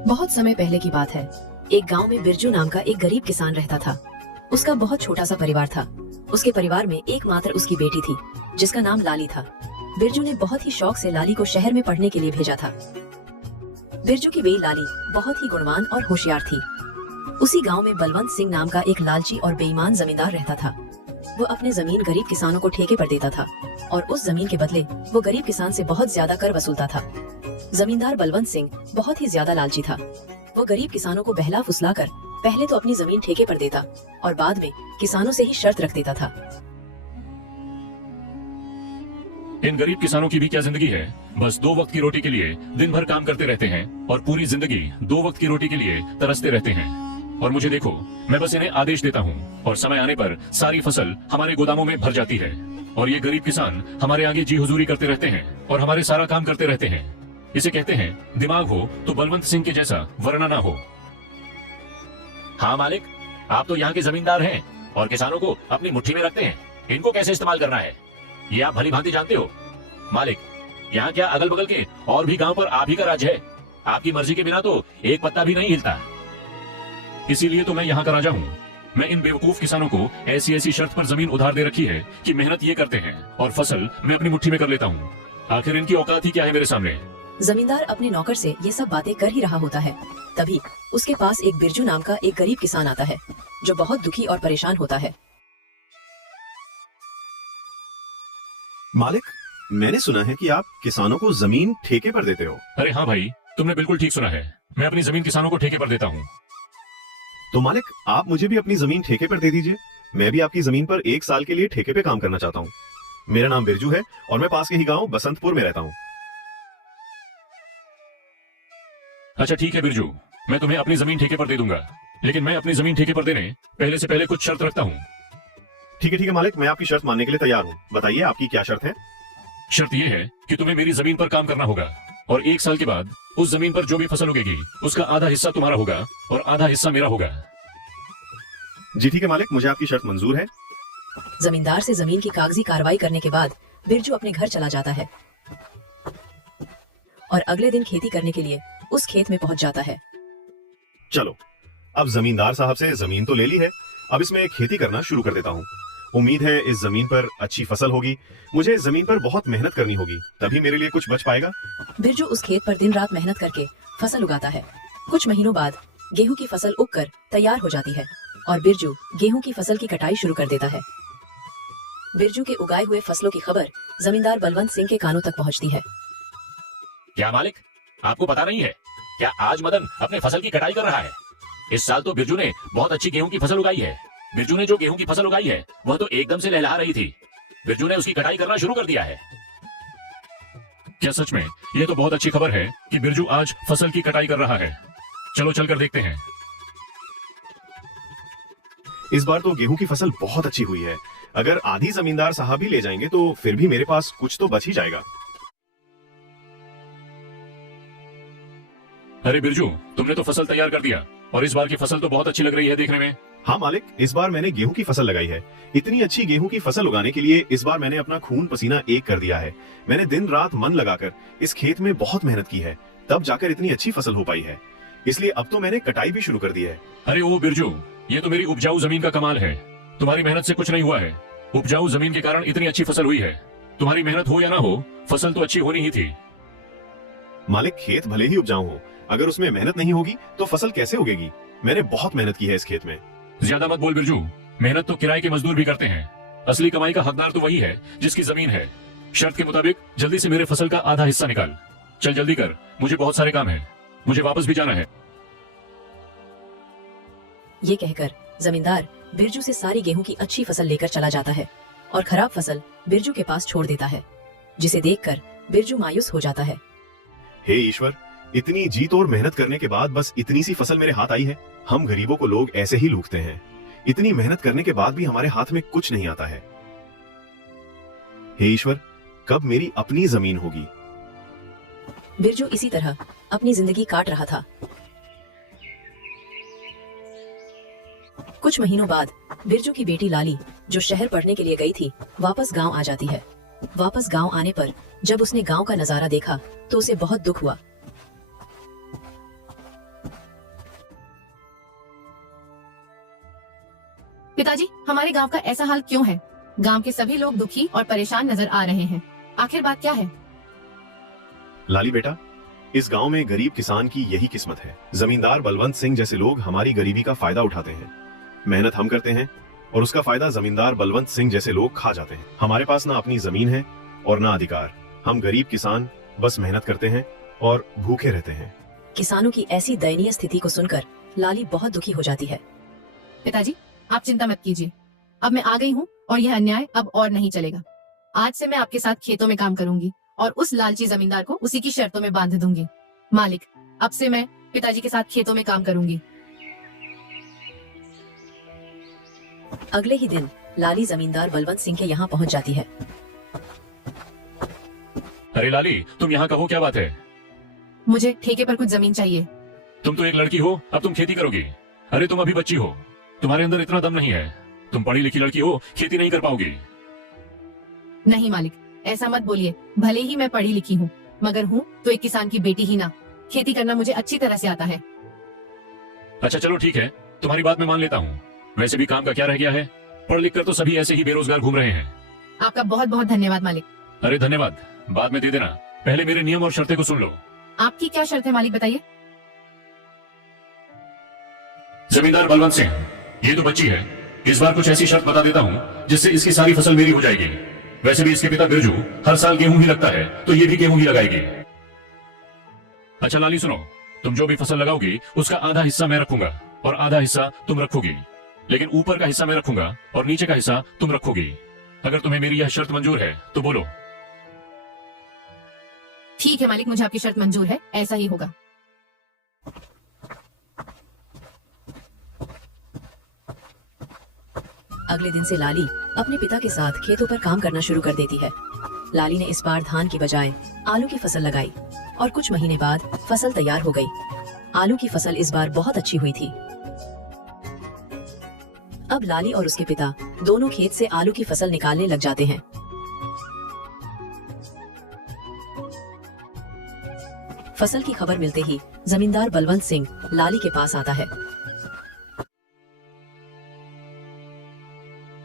बहुत समय पहले की बात है। एक गांव में बिरजू नाम का एक गरीब किसान रहता था। उसका बहुत छोटा सा परिवार था। उसके परिवार में एकमात्र उसकी बेटी थी, जिसका नाम लाली था। बिरजू ने बहुत ही शौक से लाली को शहर में पढ़ने के लिए भेजा था। बिरजू की बेटी लाली बहुत ही गुणवान और होशियार थी। उसी गांव में बलवंत सिंह नाम का एक लालची और बेईमान जमींदार रहता था। वो अपने जमीन गरीब किसानों को ठेके पर देता था और उस जमीन के बदले वो गरीब किसान से बहुत ज्यादा कर वसूलता था। जमींदार बलवंत सिंह बहुत ही ज्यादा लालची था। वो गरीब किसानों को बहला फुसला कर पहले तो अपनी जमीन ठेके पर देता और बाद में किसानों से ही शर्त रख देता था। इन गरीब किसानों की भी क्या जिंदगी है। बस 2 वक्त की रोटी के लिए दिन भर काम करते रहते हैं और पूरी जिंदगी 2 वक्त की रोटी के लिए तरसते रहते हैं। और मुझे देखो, मैं बस इन्हें आदेश देता हूँ और समय आने पर सारी फसल हमारे गोदामों में भर जाती है और ये गरीब किसान हमारे आगे जी हुजूरी करते रहते हैं और हमारे सारा काम करते रहते हैं। इसे कहते हैं दिमाग हो तो बलवंत सिंह के जैसा वरना ना हो। हाँ मालिक, आप तो यहाँ के जमींदार हैं और किसानों को अपनी मुट्ठी में रखते हैं। इनको कैसे इस्तेमाल करना है ये आप भली भांति जानते हो। मालिक, यहाँ क्या अगल बगल के और भी गांव पर आप ही का राज है। आपकी मर्जी के बिना तो एक पत्ता भी नहीं हिलता। इसीलिए तो मैं यहाँ का राजा हूँ। मैं इन बेवकूफ किसानों को ऐसी ऐसी शर्त पर जमीन उधार दे रखी है कि मेहनत ये करते हैं और फसल मैं अपनी मुट्ठी में कर लेता हूँ। आखिर इनकी औकात ही क्या है मेरे सामने। जमींदार अपने नौकर से ये सब बातें कर ही रहा होता है, तभी उसके पास एक बिरजू नाम का एक गरीब किसान आता है, जो बहुत दुखी और परेशान होता है। मालिक, मैंने सुना है कि आप किसानों को जमीन ठेके पर देते हो। अरे हाँ भाई, तुमने बिल्कुल ठीक सुना है। मैं अपनी जमीन किसानों को ठेके पर देता हूँ। तो मालिक, आप मुझे भी अपनी जमीन ठेके पर दे दीजिए। मैं भी आपकी जमीन पर 1 साल के लिए ठेके पे काम करना चाहता हूँ। मेरा नाम बिरजू है और मैं पास के ही गांव बसंतपुर में रहता हूँ। अच्छा ठीक है बिरजू, मैं तुम्हें अपनी जमीन ठेके पर दे दूंगा, लेकिन मैं अपनी जमीन ठेके पर देने पहले से पहले कुछ शर्त रखता हूँ। ठीक है मालिक, मैं आपकी शर्त मानने के लिए तैयार हूँ। बताइए आपकी क्या शर्त है। शर्त यह है कि तुम्हें मेरी जमीन पर काम करना होगा और 1 साल के बाद उस जमीन पर जो भी फसल उगेगी उसका आधा हिस्सा तुम्हारा होगा और आधा हिस्सा मेरा होगा। जी ठीक है मालिक, मुझे आपकी शर्त मंजूर है। जमींदार से जमीन की कागजी कार्रवाई करने के बाद बिरजू अपने घर चला जाता है और अगले दिन खेती करने के लिए उस खेत में पहुंच जाता है। चलो, अब जमींदार साहब से जमीन तो ले ली है, अब इसमें खेती करना शुरू कर देता हूँ। उम्मीद है इस जमीन पर अच्छी फसल होगी। मुझे इस जमीन पर बहुत मेहनत करनी होगी, तभी मेरे लिए कुछ बच पाएगा। बिरजू उस खेत पर दिन रात मेहनत करके फसल उगाता है। कुछ महीनों बाद गेहूं की फसल उगकर तैयार हो जाती है और बिरजू गेहूं की फसल की कटाई शुरू कर देता है। बिरजू के उगाए हुए फसलों की खबर जमींदार बलवंत सिंह के कानों तक पहुंचती है। क्या मालिक, आपको पता नहीं है क्या आज मदन अपने फसल की कटाई कर रहा है। इस साल तो बिरजू ने बहुत अच्छी गेहूं की फसल उगाई है। बिरजू ने जो गेहूं की फसल उगाई है वह तो एकदम से लहलहा रही थी। बिरजू ने उसकी कटाई करना शुरू कर दिया है। क्या सच में? यह तो बहुत अच्छी खबर है कि बिरजू आज फसल की कटाई कर रहा है। चलो चलकर देखते हैं। इस बार तो गेहूं की फसल बहुत अच्छी हुई है। अगर आधी जमींदार साहब ही ले जाएंगे तो फिर भी मेरे पास कुछ तो बच ही जाएगा। अरे बिरजू, तुमने तो फसल तैयार कर दिया और इस बार की फसल तो बहुत अच्छी लग रही है देखने में। हाँ मालिक, इस बार मैंने गेहूं की फसल लगाई है। इतनी अच्छी गेहूं की फसल उगाने के लिए इस बार मैंने अपना खून पसीना एक कर दिया है। मैंने दिन रात मन लगाकर इस खेत में बहुत मेहनत की है, तब जाकर इतनी अच्छी फसल हो पाई है। इसलिए अब तो मैंने कटाई भी शुरू कर दी है। अरे ओ बिरजू, ये तो मेरी उपजाऊ जमीन का कमाल है। तुम्हारी मेहनत से कुछ नहीं हुआ है। उपजाऊ जमीन के कारण इतनी अच्छी फसल हुई है। तुम्हारी मेहनत हो या ना हो, फसल तो अच्छी होनी ही थी। मालिक, खेत भले ही उपजाऊ हो, अगर उसमें मेहनत नहीं होगी तो फसल कैसे उगेगी। मैंने बहुत मेहनत की है इस खेत में। ज्यादा मत बोल बिरजू, मेहनत तो किराए के मजदूर भी करते हैं। असली कमाई का हकदार तो वही है जिसकी जमीन है। शर्त के मुताबिक जल्दी से मेरे फसल का आधा हिस्सा निकाल। चल जल्दी कर, मुझे बहुत सारे काम है, मुझे वापस भी जाना है। ये कहकर जमींदार बिरजू से सारी गेहूं की अच्छी फसल लेकर चला जाता है और खराब फसल बिरजू के पास छोड़ देता है, जिसे देखकर बिरजू मायूस हो जाता है। हे ईश्वर, इतनी जी तोड़ मेहनत करने के बाद बस इतनी सी फसल मेरे हाथ आई है। हम गरीबों को लोग ऐसे ही लूटते हैं। इतनी मेहनत करने के बाद भी हमारे हाथ में कुछ नहीं आता है। हे ईश्वर, कब मेरी अपनी जमीन होगी। बिरजू इसी तरह अपनी जिंदगी काट रहा था। कुछ महीनों बाद बिरजू की बेटी लाली, जो शहर पढ़ने के लिए गई थी, वापस गांव आ जाती है। वापस गांव आने पर जब उसने गांव का नजारा देखा तो उसे बहुत दुख हुआ। पिताजी, हमारे गांव का ऐसा हाल क्यों है? गांव के सभी लोग दुखी और परेशान नजर आ रहे हैं। आखिर बात क्या है? लाली बेटा, इस गांव में गरीब किसान की यही किस्मत है। जमींदार बलवंत सिंह जैसे लोग हमारी गरीबी का फायदा उठाते हैं। मेहनत हम करते हैं और उसका फायदा जमींदार बलवंत सिंह जैसे लोग खा जाते हैं। हमारे पास ना अपनी जमीन है और ना अधिकार। हम गरीब किसान बस मेहनत करते हैं और भूखे रहते हैं। किसानों की ऐसी दयनीय स्थिति को सुनकर लाली बहुत दुखी हो जाती है। पिताजी, आप चिंता मत कीजिए। अब मैं आ गई हूँ और यह अन्याय अब और नहीं चलेगा। आज से मैं आपके साथ खेतों में काम करूंगी और उस लालची जमींदार को उसी की शर्तों में बांध दूंगी। मालिक, अब से मैं पिताजी के साथ खेतों में काम करूंगी। अगले ही दिन लाली जमींदार बलवंत सिंह के यहाँ पहुँच जाती है। अरे लाली, तुम यहाँ कहो, क्या बात है? मुझे ठेके पर कुछ जमीन चाहिए। तुम तो एक लड़की हो, अब तुम खेती करोगी? अरे तुम अभी बच्ची हो, तुम्हारे अंदर इतना दम नहीं है। तुम पढ़ी लिखी लड़की हो, खेती नहीं कर पाओगी। नहीं मालिक, ऐसा मत बोलिए। भले ही मैं पढ़ी लिखी हूँ, मगर हूँ तो एक किसान की बेटी ही ना। खेती करना मुझे अच्छी तरह से आता है। अच्छा चलो ठीक है, तुम्हारी बात मैं मान लेता हूँ। वैसे भी काम का क्या रह गया है? पढ़ लिख कर तो सभी ऐसे ही बेरोजगार घूम रहे हैं। आपका बहुत बहुत धन्यवाद मालिक। अरे धन्यवाद बाद में दे देना, पहले मेरे नियम और शर्तें को सुन लो। आपकी क्या शर्त है मालिक, बताइए। जमींदार बलवंत सिंह, ये तो बच्ची है। इस बार कुछ ऐसी शर्त बता देता हूँ जिससे इसकी सारी फसल मेरी हो जाएगी। वैसे भी इसके पिता बिरजू हर साल गेहूं ही लगता है, तो ये भी गेहूं ही लगाएगी। अच्छा लाली सुनो, तुम जो भी फसल लगाओगी उसका आधा हिस्सा मैं रखूंगा और आधा हिस्सा तुम रखोगी। लेकिन ऊपर का हिस्सा मैं रखूंगा और नीचे का हिस्सा तुम रखोगी। अगर तुम्हें मेरी यह शर्त मंजूर है तो बोलो। ठीक है मालिक, मुझे आपकी शर्त मंजूर है, ऐसा ही होगा। अगले दिन से लाली अपने पिता के साथ खेतों पर काम करना शुरू कर देती है। लाली ने इस बार धान की बजाय आलू की फसल लगाई और कुछ महीने बाद फसल तैयार हो गई। आलू की फसल इस बार बहुत अच्छी हुई थी। अब लाली और उसके पिता दोनों खेत से आलू की फसल निकालने लग जाते हैं। फसल की खबर मिलते ही जमींदार बलवंत सिंह लाली के पास आता है।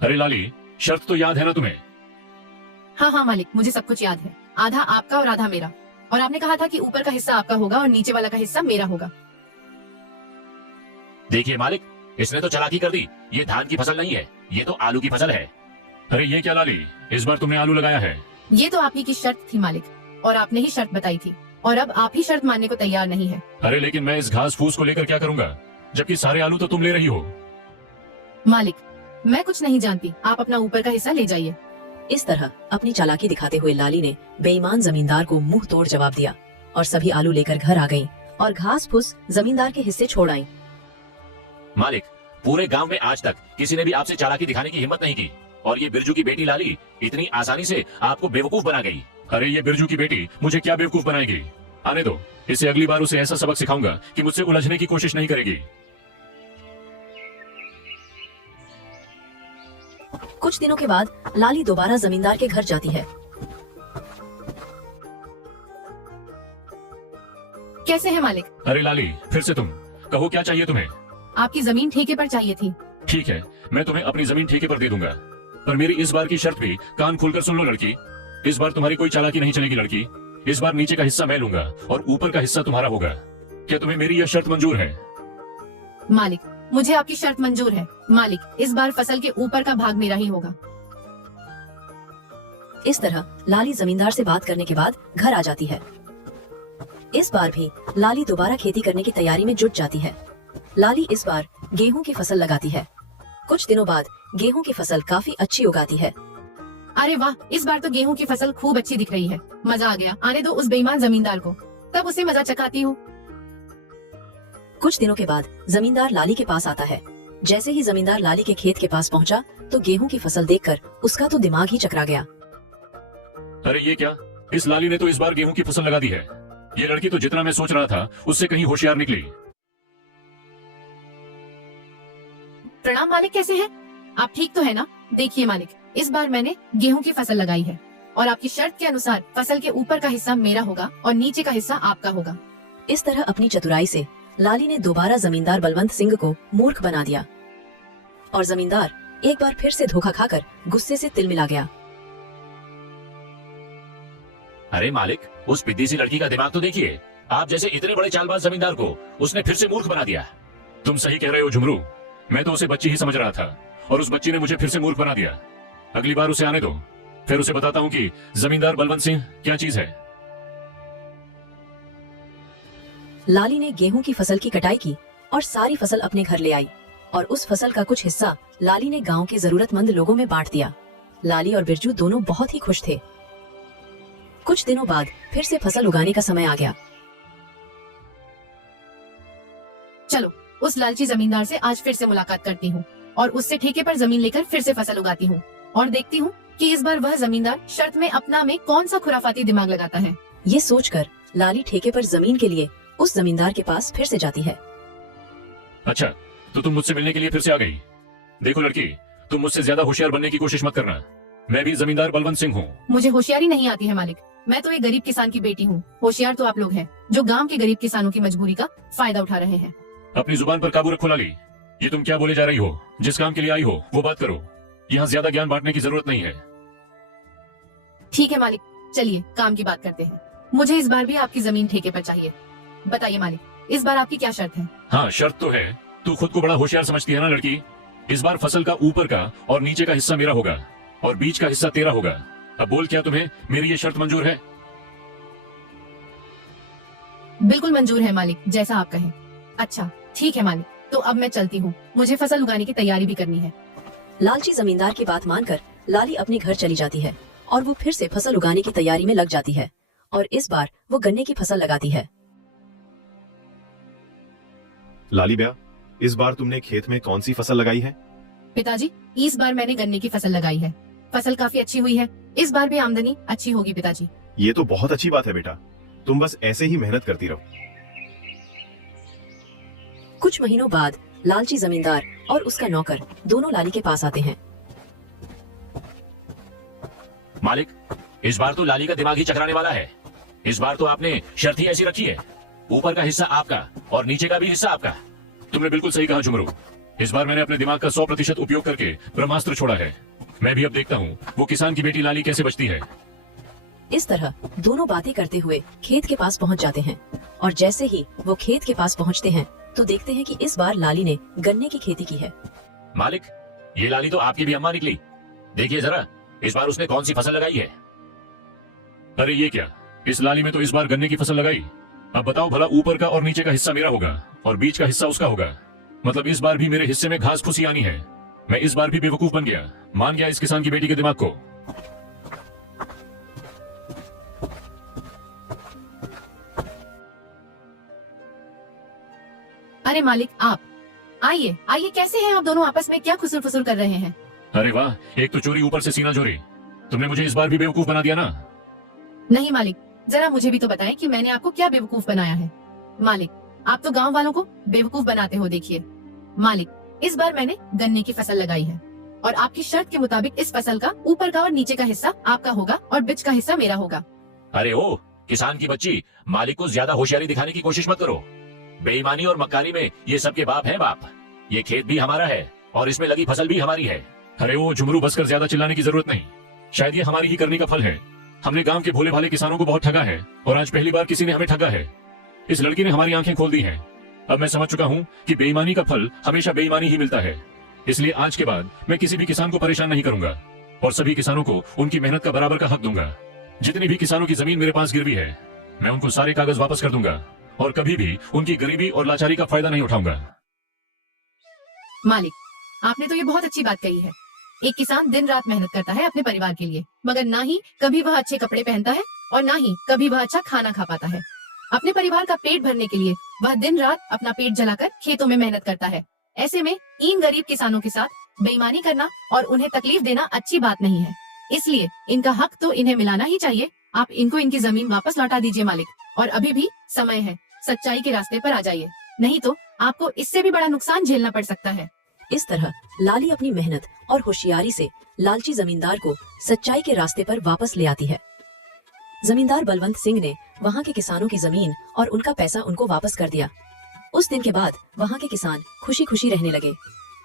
अरे लाली, शर्त तो याद है ना तुम्हें? हाँ हाँ मालिक, मुझे सब कुछ याद है। आधा आपका और आधा मेरा। और आपने कहा था कि ऊपर का हिस्सा आपका होगा और नीचे वाला का हिस्सा मेरा होगा। देखिए मालिक, इसने तो चालाकी कर दी। ये धान की फसल नहीं है, ये तो आलू की फसल है। अरे ये क्या लाली, इस बार तुमने आलू लगाया है? ये तो आप ही की शर्त थी मालिक, और आपने ही शर्त बताई थी, और अब आप ही शर्त मानने को तैयार नहीं है। अरे लेकिन मैं इस घास फूस को लेकर क्या करूंगा, जबकि सारे आलू तो तुम ले रही हो। मालिक, मैं कुछ नहीं जानती, आप अपना ऊपर का हिस्सा ले जाइए। इस तरह अपनी चालाकी दिखाते हुए लाली ने बेईमान जमींदार को मुंह तोड़ जवाब दिया और सभी आलू लेकर घर आ गईं और घास फूस जमींदार के हिस्से छोड़ आईं। मालिक, पूरे गांव में आज तक किसी ने भी आपसे चालाकी दिखाने की हिम्मत नहीं की, और ये बिरजू की बेटी लाली इतनी आसानी से आपको बेवकूफ बना गई। अरे ये बिरजू की बेटी मुझे क्या बेवकूफ बनाएगी? आने दो, इससे अगली बार उसे ऐसा सबक सिखाऊंगा कि मुझसे उलझने की कोशिश नहीं करेगी। कुछ दिनों के बाद लाली दोबारा जमींदार के घर जाती है। कैसे है मालिक? अरे लाली, फिर से तुम कहो, क्या चाहिए तुम्हें? आपकी जमीन ठेके पर चाहिए थी। ठीक है, मैं तुम्हें अपनी जमीन ठेके पर दे दूंगा, पर मेरी इस बार की शर्त भी कान खोलकर सुन लो लड़की। इस बार तुम्हारी कोई चालाकी नहीं चलेगी लड़की। इस बार नीचे का हिस्सा मैं लूंगा और ऊपर का हिस्सा तुम्हारा होगा। क्या तुम्हें मेरी यह शर्त मंजूर है? मालिक, मुझे आपकी शर्त मंजूर है। मालिक, इस बार फसल के ऊपर का भाग मेरा ही होगा। इस तरह लाली जमींदार से बात करने के बाद घर आ जाती है। इस बार भी लाली दोबारा खेती करने की तैयारी में जुट जाती है। लाली इस बार गेहूं की फसल लगाती है। कुछ दिनों बाद गेहूं की फसल काफी अच्छी उगाती है। अरे वाह, इस बार तो गेहूं की फसल खूब अच्छी दिख रही है। मजा आ गया। आने दो उस बेईमान जमींदार को, तब उसे मजा चखाती हूँ। कुछ दिनों के बाद जमींदार लाली के पास आता है। जैसे ही जमींदार लाली के खेत के पास पहुंचा तो गेहूं की फसल देखकर उसका तो दिमाग ही चकरा गया। अरे ये क्या, इस लाली ने तो इस बार गेहूं की फसल लगा दी है। ये लड़की तो जितना मैं सोच रहा था उससे कहीं होशियार निकली। प्रणाम मालिक, कैसे हैं? आप ठीक तो है ना? देखिए मालिक, इस बार मैंने गेहूं की फसल लगाई है और आपकी शर्त के अनुसार फसल के ऊपर का हिस्सा मेरा होगा और नीचे का हिस्सा आपका होगा। इस तरह अपनी चतुराई से लाली ने दोबारा जमींदार बलवंत सिंह को मूर्ख बना दिया और जमींदार एक बार फिर से धोखा खाकर गुस्से से तिलमिला गया। अरे मालिक, उस पिद्दी सी लड़की का दिमाग तो देखिए। आप जैसे इतने बड़े चालबाज जमींदार को उसने फिर से मूर्ख बना दिया। तुम सही कह रहे हो झुमरू, मैं तो उसे बच्ची ही समझ रहा था और उस बच्ची ने मुझे फिर से मूर्ख बना दिया। अगली बार उसे आने दो, फिर उसे बताता हूँ कि जमींदार बलवंत सिंह क्या चीज है। लाली ने गेहूं की फसल की कटाई की और सारी फसल अपने घर ले आई और उस फसल का कुछ हिस्सा लाली ने गांव के जरूरतमंद लोगों में बांट दिया। लाली और बिरजू दोनों बहुत ही खुश थे। कुछ दिनों बाद फिर से फसल उगाने का समय आ गया। चलो उस लालची जमींदार से आज फिर से मुलाकात करती हूँ और उससे ठेके पर जमीन लेकर फिर से फसल उगाती हूँ और देखती हूँ कि इस बार वह जमींदार शर्त में अपना में कौन सा खुराफाती दिमाग लगाता है। ये सोचकर लाली ठेके पर जमीन के लिए उस जमींदार के पास फिर से जाती है। अच्छा, तो तुम मुझसे मिलने के लिए फिर से आ गई। देखो लड़की, तुम मुझसे ज्यादा होशियार बनने की कोशिश मत करना। मैं भी जमींदार बलवंत सिंह हूँ। मुझे होशियारी नहीं आती है मालिक, मैं तो एक गरीब किसान की बेटी हूँ। होशियार तो आप लोग हैं जो गांव के गरीब किसानों की मजबूरी का फायदा उठा रहे हैं। अपनी जुबान पर काबू रखो लाली। ये तुम क्या बोले जा रही हो? जिस काम के लिए आई हो वो बात करो। यहाँ ज्यादा ज्ञान बांटने की जरूरत नहीं है। ठीक है मालिक, चलिए काम की बात करते हैं। मुझे इस बार भी आपकी जमीन ठेके पर चाहिए। बताइए मालिक, इस बार आपकी क्या शर्त है? हाँ, शर्त तो है। तू खुद को बड़ा होशियार समझती है ना लड़की। इस बार फसल का ऊपर का और नीचे का हिस्सा मेरा होगा और बीच का हिस्सा तेरा होगा। अब बोल, क्या तुम्हें मेरी ये शर्त मंजूर है? बिल्कुल मंजूर है मालिक, जैसा आप कहें। अच्छा ठीक है मालिक, तो अब मैं चलती हूँ, मुझे फसल उगाने की तैयारी भी करनी है। लालची जमींदार की बात मानकर लाली अपने घर चली जाती है और वो फिर से फसल उगाने की तैयारी में लग जाती है और इस बार वो गन्ने की फसल लगाती है। लाली ब्या, इस बार तुमने खेत में कौन सी फसल लगाई है? पिताजी, इस बार मैंने गन्ने की फसल लगाई है। फसल काफी अच्छी हुई है। इस बार भी आमदनी अच्छी होगी पिताजी। ये तो बहुत अच्छी बात है बेटा, तुम बस ऐसे ही मेहनत करती रहो। कुछ महीनों बाद लालची जमींदार और उसका नौकर दोनों लाली के पास आते हैं। मालिक, इस बार तो लाली का दिमाग ही चकराने वाला है। इस बार तो आपने शर्त ही ऐसी रखी है, ऊपर का हिस्सा आपका और नीचे का भी हिस्सा आपका। तुमने बिल्कुल सही कहा झुमरू। इस बार मैंने अपने दिमाग का 100% उपयोग करके ब्रह्मास्त्र छोड़ा है। मैं भी अब देखता हूँ वो किसान की बेटी लाली कैसे बचती है। इस तरह दोनों बातें करते हुए खेत के पास पहुंच जाते हैं और जैसे ही वो खेत के पास पहुंचते हैं तो देखते हैं कि इस बार लाली ने गन्ने की खेती की है। मालिक, ये लाली तो आपकी भी अम्मा निकली। देखिए जरा, इस बार उसने कौन सी फसल लगाई है। अरे ये क्या, इस लाली में तो इस बार गन्ने की फसल लगाई। अब बताओ भला, ऊपर का और नीचे का हिस्सा मेरा होगा और बीच का हिस्सा उसका होगा। मतलब इस बार भी मेरे हिस्से में घास फूसी आनी है। मैं इस बार भी बेवकूफ बन गया, मान गया इस किसान की बेटी के दिमाग को। अरे मालिक, आप आइए आइए, कैसे हैं आप दोनों? आपस में क्या खुसुर फुसुर कर रहे हैं? अरे वाह, एक तो चोरी ऊपर से सीना चोरी। तुमने मुझे इस बार भी बेवकूफ बना दिया ना। नहीं मालिक, जरा मुझे भी तो बताएं कि मैंने आपको क्या बेवकूफ बनाया है। मालिक, आप तो गांव वालों को बेवकूफ बनाते हो। देखिए मालिक, इस बार मैंने गन्ने की फसल लगाई है और आपकी शर्त के मुताबिक इस फसल का ऊपर का और नीचे का हिस्सा आपका होगा और बीच का हिस्सा मेरा होगा। अरे ओ किसान की बच्ची, मालिक को ज्यादा होशियारी दिखाने की कोशिश मत करो। बेईमानी और मक्कारी में ये सबके बाप है बाप। ये खेत भी हमारा है और इसमें लगी फसल भी हमारी है। अरे ओ झुमरू, बस कर, ज्यादा चिल्लाने की जरूरत नहीं। शायद ये हमारी ही करने का फल है। हमने गांव के भोले भाले किसानों को बहुत ठगा है और आज पहली बार किसी ने हमें ठगा है। इस लड़की ने हमारी आंखें खोल दी हैं। अब मैं समझ चुका हूँ कि बेईमानी का फल हमेशा बेईमानी ही मिलता है। इसलिए आज के बाद मैं किसी भी किसान को परेशान नहीं करूंगा और सभी किसानों को उनकी मेहनत का बराबर का हक दूंगा। जितनी भी किसानों की जमीन मेरे पास गिरवी है, मैं उनको सारे कागज वापस कर दूंगा और कभी भी उनकी गरीबी और लाचारी का फायदा नहीं उठाऊंगा। मालिक, आपने तो ये बहुत अच्छी बात कही है। एक किसान दिन रात मेहनत करता है अपने परिवार के लिए, मगर ना ही कभी वह अच्छे कपड़े पहनता है और ना ही कभी वह अच्छा खाना खा पाता है। अपने परिवार का पेट भरने के लिए वह दिन रात अपना पेट जलाकर खेतों में मेहनत करता है। ऐसे में इन गरीब किसानों के साथ बेईमानी करना और उन्हें तकलीफ देना अच्छी बात नहीं है। इसलिए इनका हक तो इन्हें मिलाना ही चाहिए। आप इनको इनकी जमीन वापस लौटा दीजिए मालिक, और अभी भी समय है, सच्चाई के रास्ते पर आ जाइए, नहीं तो आपको इससे भी बड़ा नुकसान झेलना पड़ सकता है। इस तरह लाली अपनी मेहनत और होशियारी से लालची जमींदार को सच्चाई के रास्ते पर वापस ले आती है। जमींदार बलवंत सिंह ने वहाँ के किसानों की जमीन और उनका पैसा उनको वापस कर दिया। उस दिन के बाद वहाँ के किसान खुशी खुशी रहने लगे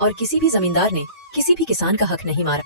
और किसी भी जमींदार ने किसी भी किसान का हक नहीं मारा।